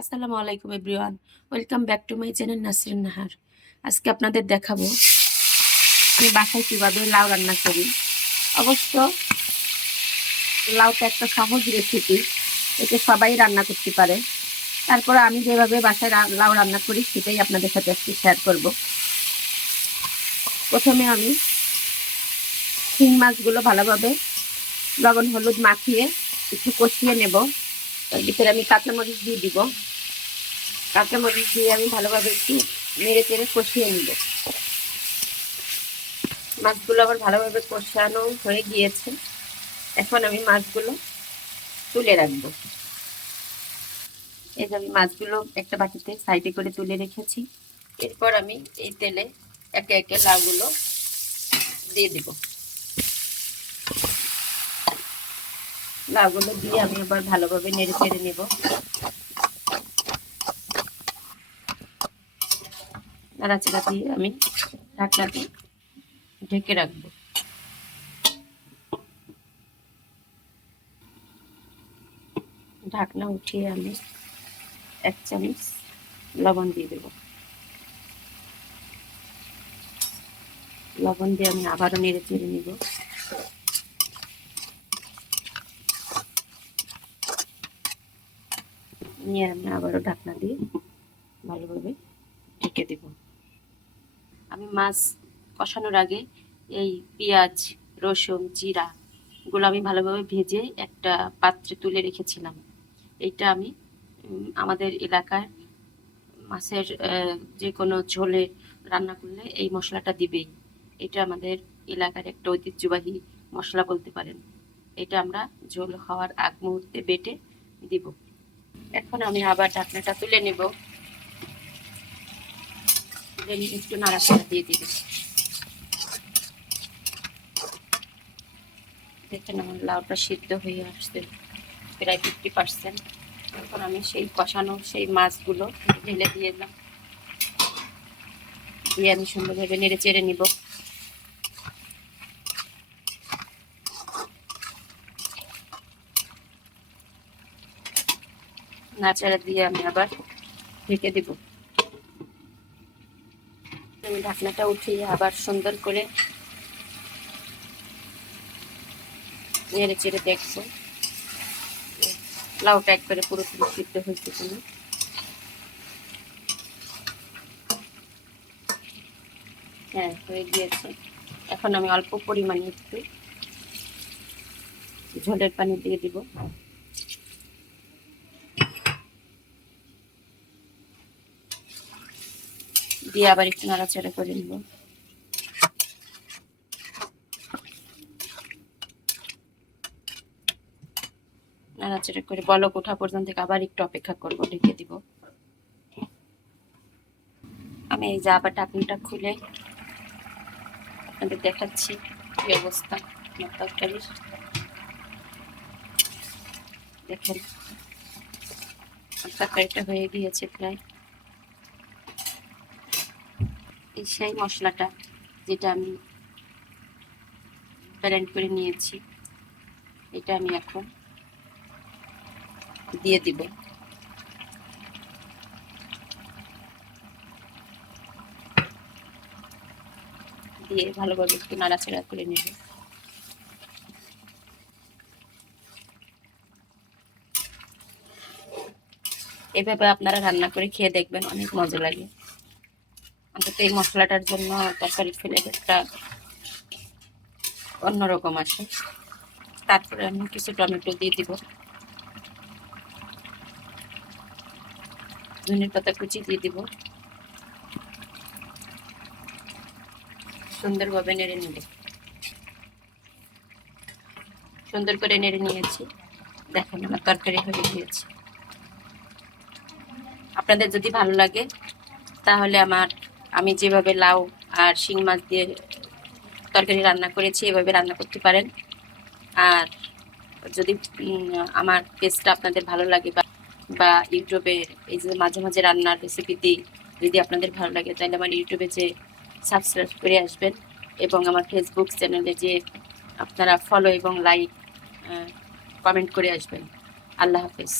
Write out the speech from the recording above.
আসসালামু আলাইকুম everyone, welcome back to my channel Nasrin Nahar. আজকে আপনাদের দেখাবো আমি বাসায় কীভাবে লাউ রান্না করি। অবশ্য লাউটা একটা সহজ রেসিপি, এতে সবাই রান্না করতে পারে। তারপর আমি যেভাবে বাসায় লাউ রান্না করি সেটাই আপনাদের সাথে আজকে শেয়ার করব। প্রথমে আমি শিং মাছগুলো ভালোভাবে লবণ হলুদ মাখিয়ে একটু কষিয়ে নেব। তার ভিতরে আমি কাঁচামরিচ দিয়ে দিব। কাঁচামরিচ দিয়ে আমি ভালোভাবে একটু নেড়ে চেড়ে কষিয়ে নিব। মাছগুলো আবার ভালোভাবে কষানো হয়ে গিয়েছে। এখন আমি মাছগুলো তুলে রাখবো। এই যে আমি মাছগুলো একটা বাটিতে সাইডে করে তুলে রেখেছি। এরপর আমি এই তেলে একে একে লাউগুলো দিয়ে দিব। লাউগুলো দিয়ে আমি আবার ভালোভাবে নেড়ে চেড়ে নেব। নাড়াচাড়া দিয়ে আমি ঢাকনা দিয়ে ঢেকে রাখবো। ঢাকনা উঠিয়ে আমি 1 চামচ লবণ দিয়ে দেব। লবণ দিয়ে আমি আবারও নেড়ে চেড়ে নিব। নিয়ে আমি আবারও ঢাকনা দিয়ে ভালোভাবে ঢেকে দেব। আমি মাছ কষানোর আগে এই পেঁয়াজ রসুন জিরা গুলো আমি ভালোভাবে ভেজে একটা পাত্রে তুলে রেখেছিলাম। এইটা আমি আমাদের এলাকার মাছের যে কোনো ঝোলে রান্না করলে এই মশলাটা দিবেই। এটা আমাদের এলাকার একটা ঐতিহ্যবাহী মশলা বলতে পারেন। এটা আমরা ঝোল খাওয়ার আগ মুহূর্তে বেটে দিব। এখন আমি আবার ঢাকনাটা তুলে নেব। একটু নাড়াচাড়া দিয়ে দিব। দেখেন আমার লাউটা সিদ্ধ হয়ে আসছে প্রায় 50%। এখন আমি সেই কষানো সেই মাছগুলো ঢেলে দিয়ে দিলাম। দিয়ে আমি সুন্দরভাবে নেড়ে চেড়ে নিব। নাড়াচাড়া দিয়ে আমি আবার ঢেকে দিব। আমি ঢাকনাটা উঠিয়ে আবার সুন্দর করে নেড়ে চেড়ে দেখবো লাউটা একবারে পুরোপুরি সিদ্ধ হয়েছে কিনা। হ্যাঁ, হয়ে গিয়েছে। এখন আমি অল্প পরিমাণে একটু ঝোলের পানি দিয়ে দিব। দিয়ে আবার একটু নাড়াচাড়া করে নিব। নাড়াচাড়া করে বলক ওঠা পর্যন্ত আবার একটু অপেক্ষা করব, ঢেকে দিব। আমি এই যে আবার ঢাকনাটা খুলে আপনাদের দেখাচ্ছি কি অবস্থা তরকারির। দেখেন তরকারিটা হয়ে গিয়েছে প্রায়। এই সেই মশলাটা যেটা আমি ব্লেন্ড করে নিয়েছি, এটা আমি এখন দিয়ে দিব। দিয়ে ভালোভাবে একটু নাড়াচাড়া করে নেব। এভাবে আপনারা রান্না করে খেয়ে দেখবেন, অনেক মজা লাগে। অন্তত এই মশলাটার জন্য তরকারির ফ্লেভারটা অন্যরকম আসে। তারপরে আমি কিছু টমেটো দিয়ে দিব, ধনের পাতা কুচি দিয়ে দিব। সুন্দরভাবে নেড়ে নেব। সুন্দর করে নেড়ে নিয়েছি। দেখেন আমার তরকারি হয়ে গিয়েছে। আপনাদের যদি ভালো লাগে তাহলে আমি যেভাবে লাউ আর শিং মাছ দিয়ে তরকারি রান্না করেছি এভাবে রান্না করতে পারেন। আর যদি আমার পেজটা আপনাদের ভালো লাগে বা ইউটিউবে এই যে মাঝে মাঝে রান্নার রেসিপি দিই, যদি আপনাদের ভালো লাগে তাহলে আমার ইউটিউবে যে সাবস্ক্রাইব করে আসবেন এবং আমার ফেসবুক চ্যানেলে যে আপনারা ফলো এবং লাইক কমেন্ট করে আসবেন। আল্লাহ হাফেজ।